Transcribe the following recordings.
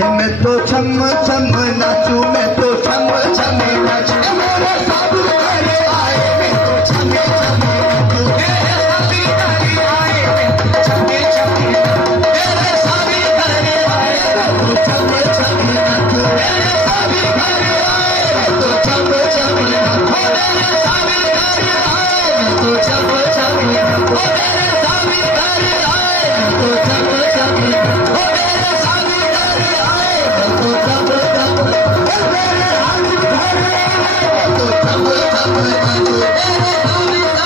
मैं तो छम छम नाचू, मैं तो छम छम नाचू, मेरे साधु घरे आए, मैं तो छम छम नाचू, मेरे साधु घरे आए, मैं तो छम छम नाचू, मेरे साधु घरे आए, मैं तो छम छम नाचू, मेरे साधु घरे आए, मैं तो छम छम नाचू, मेरे साधु घरे आए, मैं तो छम छम नाचू, मेरे साधु घरे आए, मैं तो छम छम नाचू, मेरे साधु घरे आए, मैं तो छम छम नाचू, मेरे साधु घरे आए, मैं तो छम छम नाचू, मेरे साधु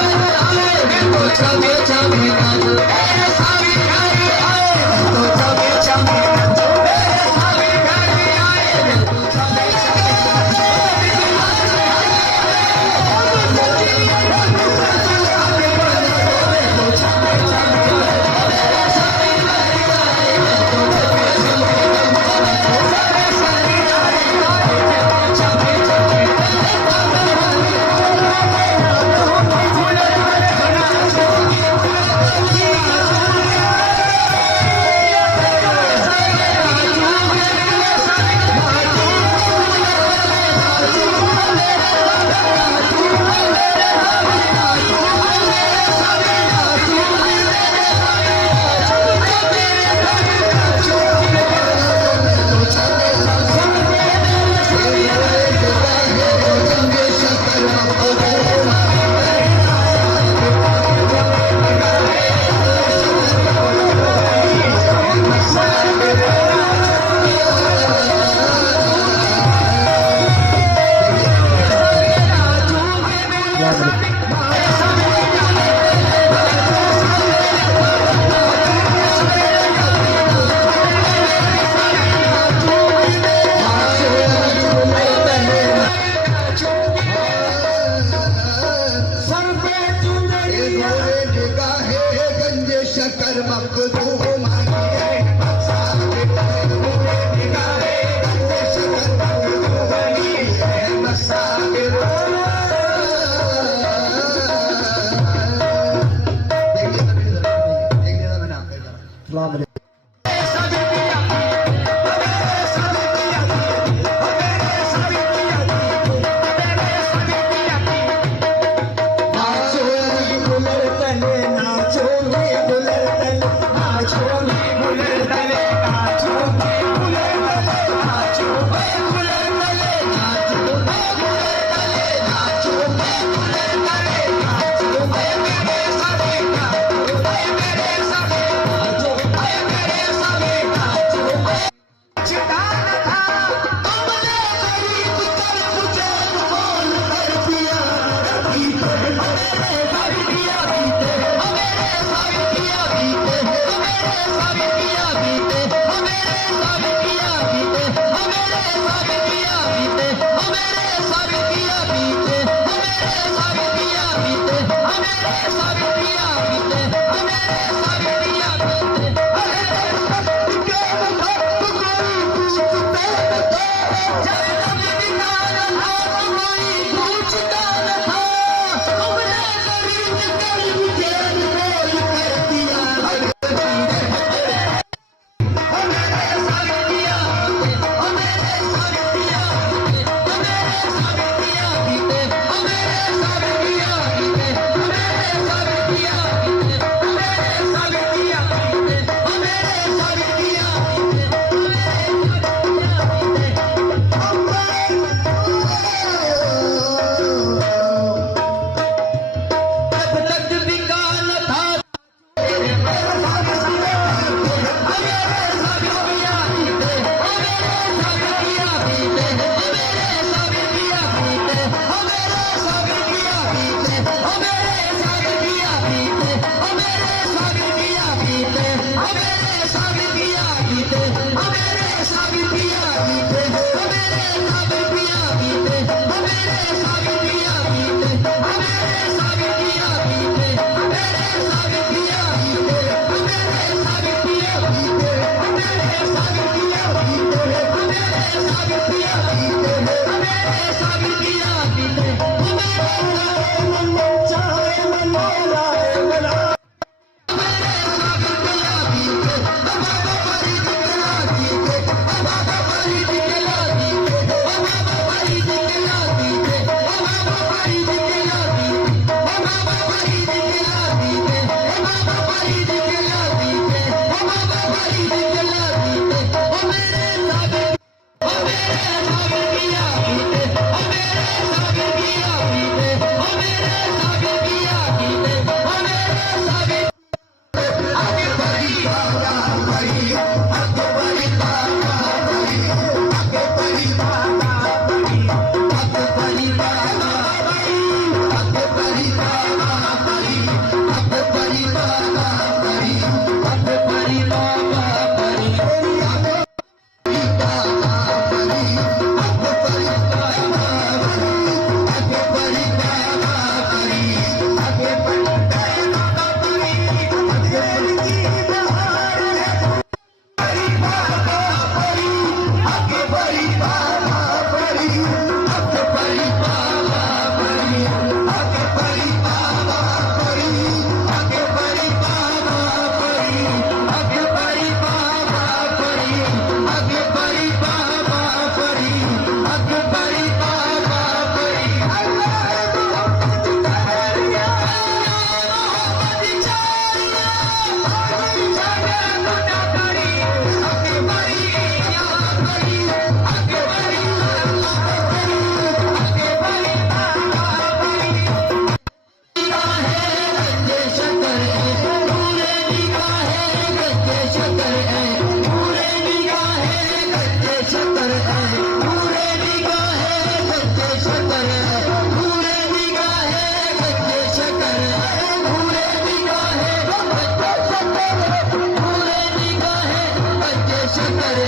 शकर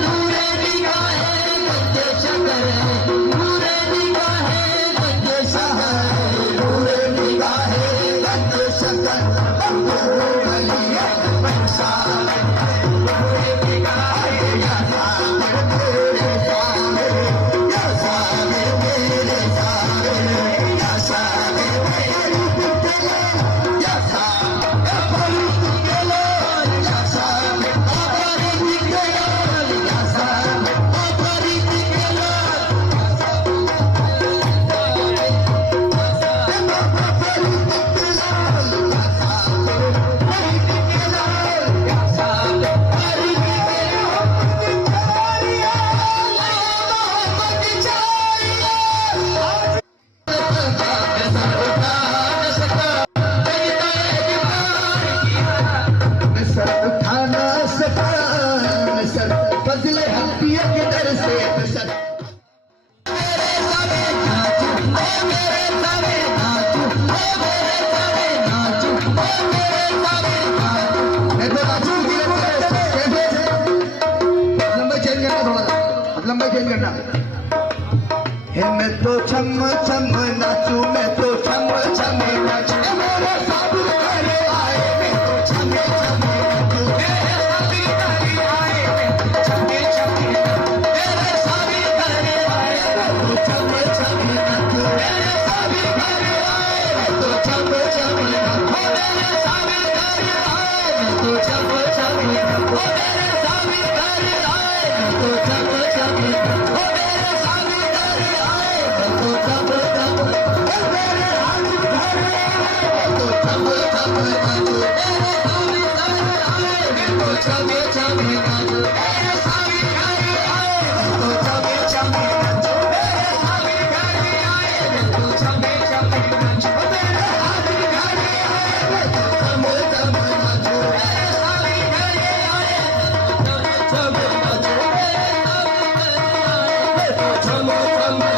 नूरे निगाहे गंजे शकर नूरे निगाहे गंजे शकर नूरे निगाहे गंजे शकर गलिया पैसा नूरे निगाहे या सागर मेरे सागर या सागर मेरे सागर या सागर मेरे तेरे या सागर फरूक तेरे या सागर आबारी तेरे या सागर आबारी तेरे फजले हल्पिया के दर से सर मेरे सावे नाचू मेरे सावे नाचू मेरे सावे नाचू मेरे सावे नाचू मैं तो नाचू कैसे लंबा चेंज करना थोड़ा सा लंबा चेंज करना हे मैं तो छम छम नाचू मैं तो छम छम नाचू मेरे साबु घरे आए मैं तो छम छम नाचू मेरे साबु घरे आए मैं तो छम छम मेरे साबु घरे आए मैं तो छम छम नाचू मेरे साबु घरे आए मैं तो छम छम नाचू मेरे साबु घरे आए मैं तो छम छम नाचू मेरे साबु घरे आए मैं तो छम छम नाचू मेरे साबु घरे आए मैं तो छम छम मेरे हाथ घरे आए मैं तो छम छम नाचू मेरे साबु घरे आए मैं तो छम छम नाचू मेरे साबु घरे आए मैं तो छम छम नाचू मेरे साबु घरे आए मैं तो छम छम नाचू मेरे हाथ घरे आए मैं तो छम छम नाचू मेरे साबु घरे आए मैं तो छम छम नाचू मेरे साबु घरे आए मैं तो छम छम